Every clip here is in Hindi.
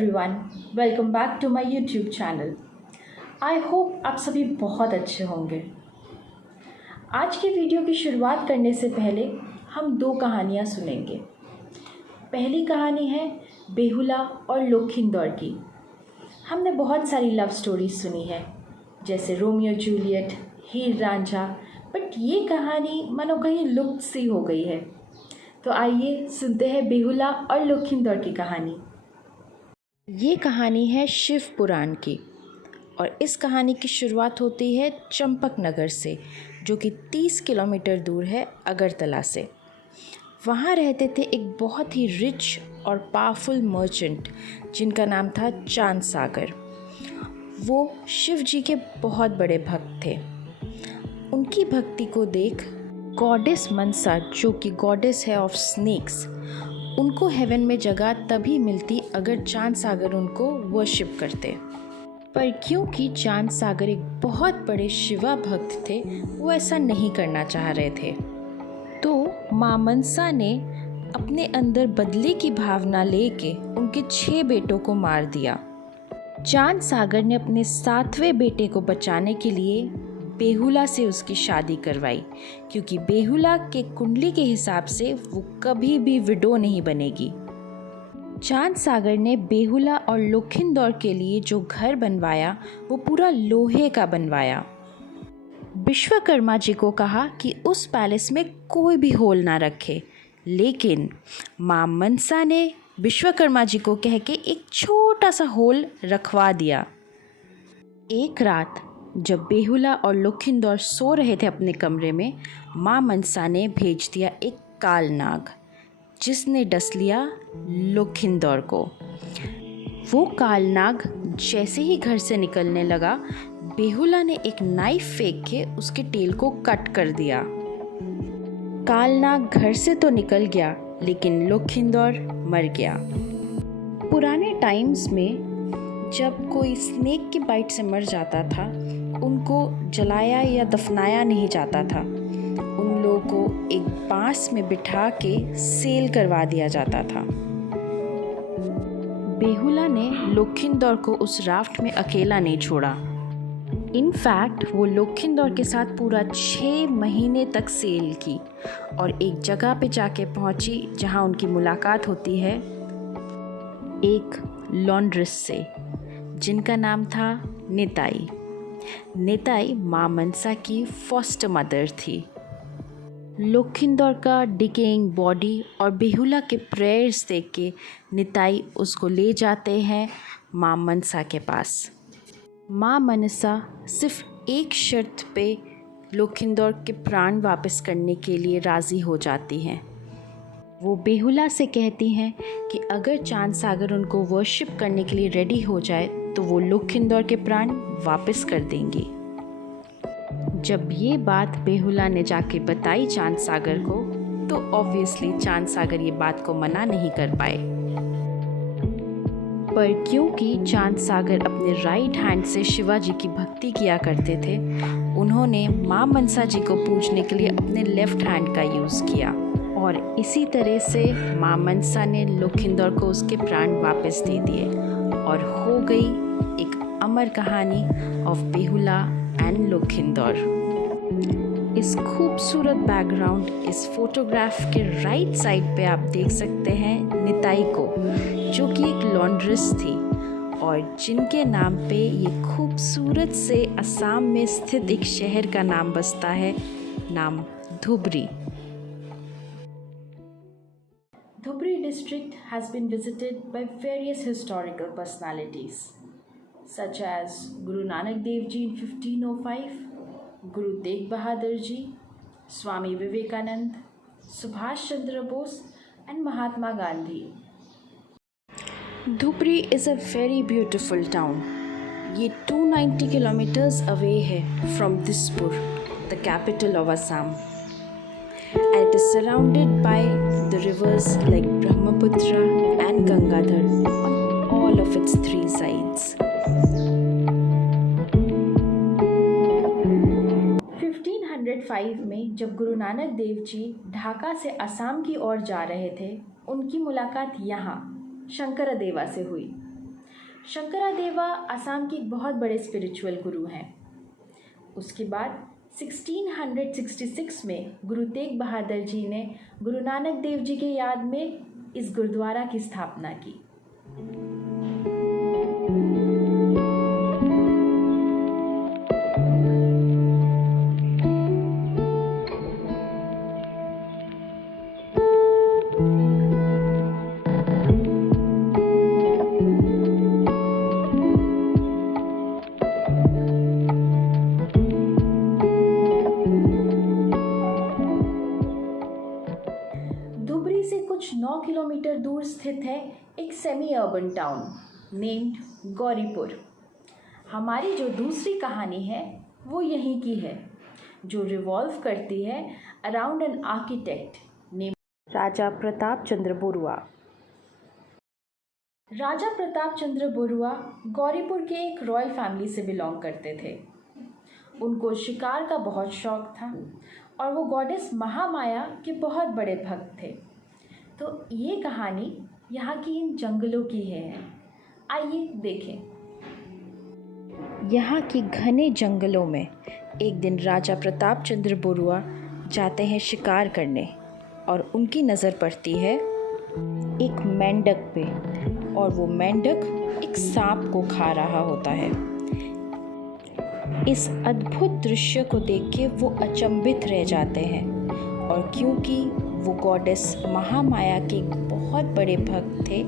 Everyone, welcome back to my YouTube channel. I hope आप सभी बहुत अच्छे होंगे। आज की वीडियो की शुरुआत करने से पहले हम दो कहानियाँ सुनेंगे। पहली कहानी है बेहुला और लखींदर की। हमने बहुत सारी लव स्टोरीज सुनी है, जैसे Romeo Juliet, Heer Ranjha, but ये कहानी मानो कहीं लुप्त सी हो गई है। तो आइए सुनते हैं बेहुला और लखींदर की कहानी। ये कहानी है शिव पुराण की और इस कहानी की शुरुआत होती है चंपक नगर से, जो कि 30 किलोमीटर दूर है अगरतला से। वहाँ रहते थे एक बहुत ही रिच और पावरफुल मर्चेंट जिनका नाम था चांद सागर। वो शिव जी के बहुत बड़े भक्त थे। उनकी भक्ति को देख गॉडेस मनसा, जो कि गॉडेस है ऑफ स्नेक्स, उनको हेवन में जगह तभी मिलती अगर चांद सागर उनको वर्शिप करते। पर क्योंकि चांद सागर एक बहुत बड़े शिवा भक्त थे, वो ऐसा नहीं करना चाह रहे थे। तो माँ मनसा ने अपने अंदर बदले की भावना लेके उनके 6 बेटों को मार दिया। चांद सागर ने अपने 7वें बेटे को बचाने के लिए बेहुला से उसकी शादी करवाई, क्योंकि बेहुला के कुंडली के हिसाब से वो कभी भी विडो नहीं बनेगी। चांद सागर ने बेहुला और लखींदर के लिए जो घर बनवाया वो पूरा लोहे का बनवाया। विश्वकर्मा जी को कहा कि उस पैलेस में कोई भी होल ना रखे, लेकिन माँ मनसा ने विश्वकर्मा जी को कह के एक छोटा सा होल रखवा दिया। एक रात जब बेहुला और लखींदर सो रहे थे अपने कमरे में, माँ मनसा ने भेज दिया एक काल नाग, जिसने डस लिया लखींदर को। वो काल नाग जैसे ही घर से निकलने लगा, बेहुला ने एक नाइफ फेंक के उसके टेल को कट कर दिया। काल नाग घर से तो निकल गया, लेकिन लखींदर मर गया। पुराने टाइम्स में जब कोई स्नेक की बाइट से मर जाता था, उनको जलाया या दफनाया नहीं जाता था। उन लोगों को एक बांस में बिठा के सेल करवा दिया जाता था। बेहुला ने लखींदर को उस राफ्ट में अकेला नहीं छोड़ा। इनफैक्ट वो लखींदर के साथ पूरा 6 महीने तक सेल की और एक जगह पे जाके पहुंची जहां उनकी मुलाकात होती है एक लॉन्ड्रेस से, जिनका नाम था निताई। निताई माँ मनसा की फॉस्टर मदर थी। लखींदर का डिकेइंग बॉडी और बेहुला के प्रेयर्स देख के निताई उसको ले जाते हैं माँ मनसा के पास। माँ मनसा सिर्फ एक शर्त पे लखींदर के प्राण वापस करने के लिए राज़ी हो जाती हैं। वो बेहुला से कहती हैं कि अगर चांद सागर उनको वर्शिप करने के लिए रेडी हो जाए तो वो लखींदर के प्राण वापस कर देंगी। जब ये बात बेहुला ने जाके बताई चांद सागर को, तो ऑब्वियसली चांद सागर ये बात को मना नहीं कर पाए। पर क्योंकि चांद सागर अपने राइट हैंड से शिवाजी की भक्ति किया करते थे, उन्होंने माँ मनसा जी को पूजने के लिए अपने लेफ्ट हैंड का यूज़ किया और इसी तरह से माँ मनसा ने लखींदर को उसके प्राण वापस दे दिए और हो गई एक अमर कहानी ऑफ बेहुला एंड लखींदर। इस खूबसूरत बैकग्राउंड, इस फोटोग्राफ के राइट साइड पे आप देख सकते हैं निताई को, जो कि एक लॉन्ड्रेस थी और जिनके नाम पे ये खूबसूरत से असम में स्थित एक शहर का नाम बसता है, नाम Dhubri. Dhubri district has been visited by various historical personalities such as Guru Nanak Dev Ji in 1505, Guru Tegh Bahadur Ji, Swami Vivekanand, Subhash Chandra Bose and Mahatma Gandhi. Dhubri is a very beautiful town. ये 290 kilometers away है from Dispur, the capital of Assam. And it is surrounded by the rivers like Brahmaputra and Gangadhar on all of its 3 sides. 1505 में जब गुरु नानक देव जी ढाका से असम की ओर जा रहे थे, उनकी मुलाकात यहाँ शंकरदेवा से हुई। शंकरादेवा असम के एक बहुत बड़े स्पिरिचुअल गुरु हैं। उसके बाद 1666 में गुरु तेग बहादुर जी ने गुरु नानक देव जी के याद में इस गुरुद्वारा की स्थापना की। धुबरी से कुछ 9 किलोमीटर दूर स्थित है एक semi urban town named Gauripur. हमारी जो दूसरी कहानी है वो यहीं की है, जो रिवॉल्व करती है अराउंड एन आर्किटेक्ट नेम्ड राजा प्रताप चंद्र बरुआ। राजा प्रताप चंद्र बरुआ गौरीपुर के एक रॉयल फैमिली से बिलोंग करते थे। उनको शिकार का बहुत शौक था और वो गॉडेस महामाया के बहुत बड़े भक्त थे। तो ये कहानी यहाँ की इन जंगलों की है। आइए देखें। यहाँ के घने जंगलों में एक दिन राजा प्रताप चंद्र बरुआ जाते हैं शिकार करने और उनकी नज़र पड़ती है एक मेंढक पे, और वो मेंढक एक सांप को खा रहा होता है। इस अद्भुत दृश्य को देख के वो अचंभित रह जाते हैं, और क्योंकि वो गॉडेस महामाया के बहुत बड़े भक्त थे,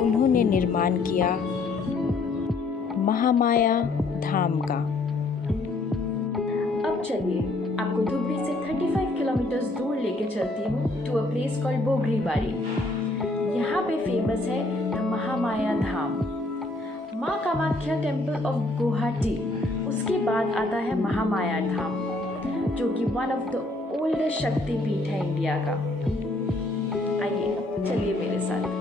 उन्होंने निर्माण किया महामाया धाम का। अब चलिए आपको धुबरी से 35 किलोमीटर दूर लेके चलती हूँ टू अ प्लेस कॉल्ड बोगरीबाड़ी। यहाँ पे फेमस है द महामाया धाम, माँ कामाख्या टेम्पल ऑफ गुवाहाटी। उसके बाद आता है महामाया धाम, जो कि वन ऑफ द ओल्डेस्ट शक्तिपीठ है इंडिया का। आइए चलिए मेरे साथ।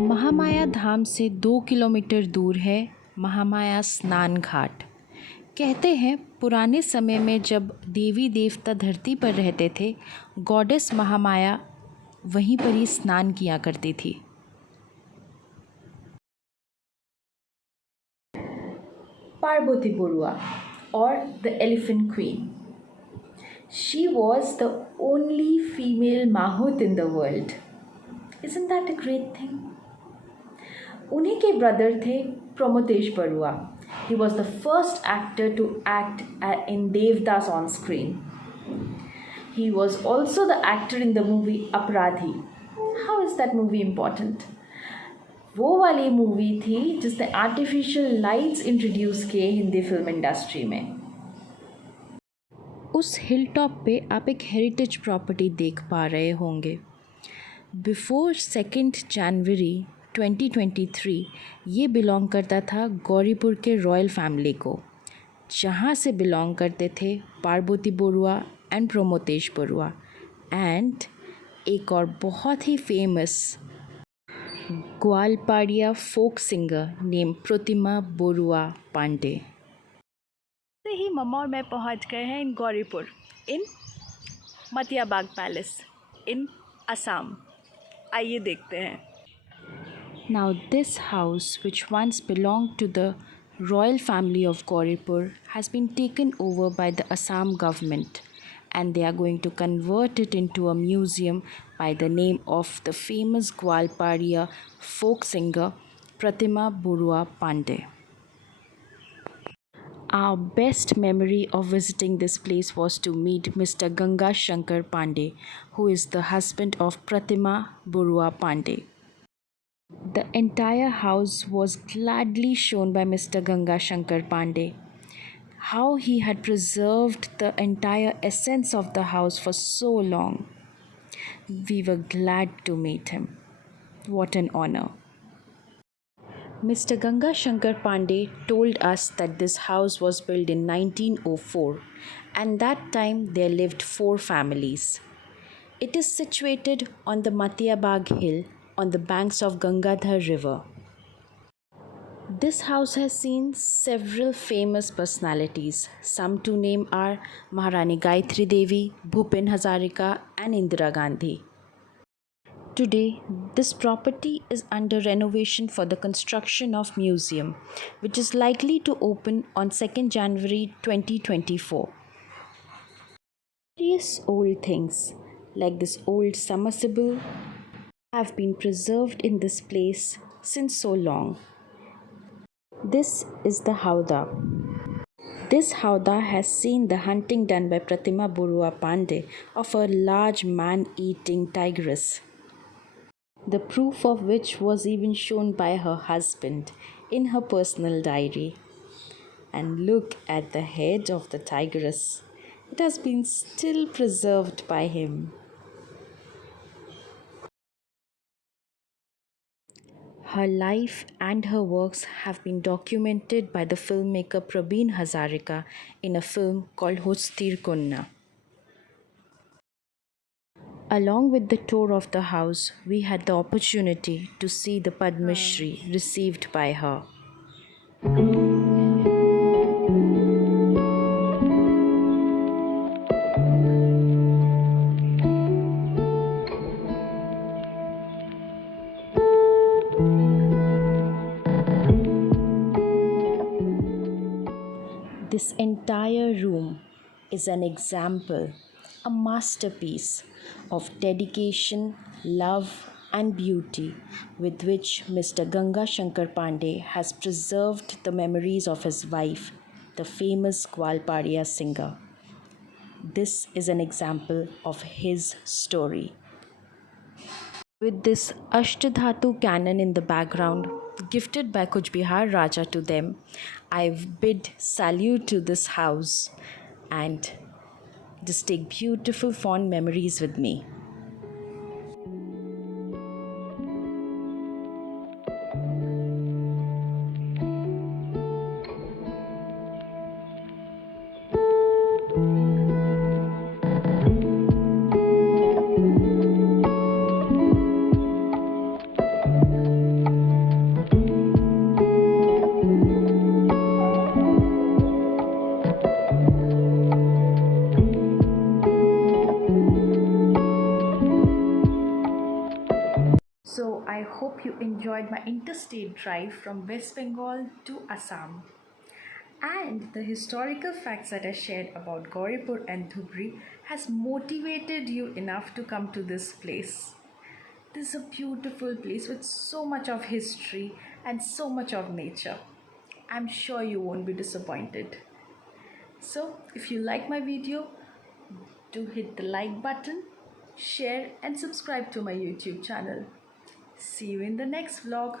महामाया धाम से 2 किलोमीटर दूर है महामाया स्नान घाट। कहते हैं पुराने समय में जब देवी देवता धरती पर रहते थे, गॉडेस महामाया वहीं पर ही स्नान किया करती थी। पार्वती बरुआ और the elephant queen. She was the only female Mahut in the world. Isn't that a great thing? उन्हीं के ब्रदर थे प्रमोतेश Barua. He was the first actor to act in Devdas on screen. He was also the actor in the movie अपराधी. How is that movie important? वो वाली मूवी थी जिसने आर्टिफिशियल लाइट्स इंट्रोड्यूस किए हिंदी फिल्म इंडस्ट्री में। उस हिल टॉप पे आप एक हेरिटेज प्रॉपर्टी देख पा रहे होंगे। बिफोर 2 जनवरी 2023 ये बिलोंग करता था गौरीपुर के रॉयल फैमिली को, जहाँ से बिलोंग करते थे पार्वती बरुआ एंड प्रमोतेश बरुआ एंड एक और बहुत ही फेमस ग्वालपाड़िया फोक सिंगर नेम प्रतिमा बरुआ पांडे। से ही मम्मा और मैं पहुंच गए हैं इन गौरीपुर, इन मतियाबाग पैलेस इन असम। आइए देखते हैं। Now this house, which once belonged to the royal family of Gauripur, has been taken over by the Assam government and they are going to convert it into a museum by the name of the famous Gwalparia folk singer Pratima Burua Pandey. Our best memory of visiting this place was to meet Mr. Ganga Shankar Pandey, who is the husband of Pratima Burua Pandey. The entire house was gladly shown by Mr. Ganga Shankar Pandey. How he had preserved the entire essence of the house for so long. We were glad to meet him. What an honor. Mr. Ganga Shankar Pandey told us that this house was built in 1904 and that time there lived 4 families. It is situated on the Matiabag hill on the banks of Gangadhar river. This house has seen several famous personalities. Some to name are Maharani Gayatri Devi, Bhupen Hazarika and Indira Gandhi. Today, this property is under renovation for the construction of museum, which is likely to open on 2nd January 2024. Various old things, like this old submersible, have been preserved in this place since so long. This is the Howdah. This Howdah has seen the hunting done by Pratima Burua Pandey of a large man-eating tigress, the proof of which was even shown by her husband in her personal diary. And look at the head of the tigress. It has been still preserved by him. Her life and her works have been documented by the filmmaker Prabeen Hazarika in a film called Hostir Konna. Along with the tour of the house, we had the opportunity to see the Padma Shri received by her. This entire room is an example, a masterpiece of dedication, love, and beauty with which Mr. Ganga Shankar Pandey has preserved the memories of his wife, the famous Gwalparia singer. This is an example of his story. With this Ashtadhatu cannon in the background, gifted by Kuch Bihar Raja to them, I bid salute to this house and just take beautiful fond memories with me. So I hope you enjoyed my interstate drive from West Bengal to Assam. And the historical facts that I shared about Gauripur and Dhubri has motivated you enough to come to this place. This is a beautiful place with so much of history and so much of nature. I'm sure you won't be disappointed. So if you like my video, do hit the like button, share and subscribe to my YouTube channel. See you in the next vlog.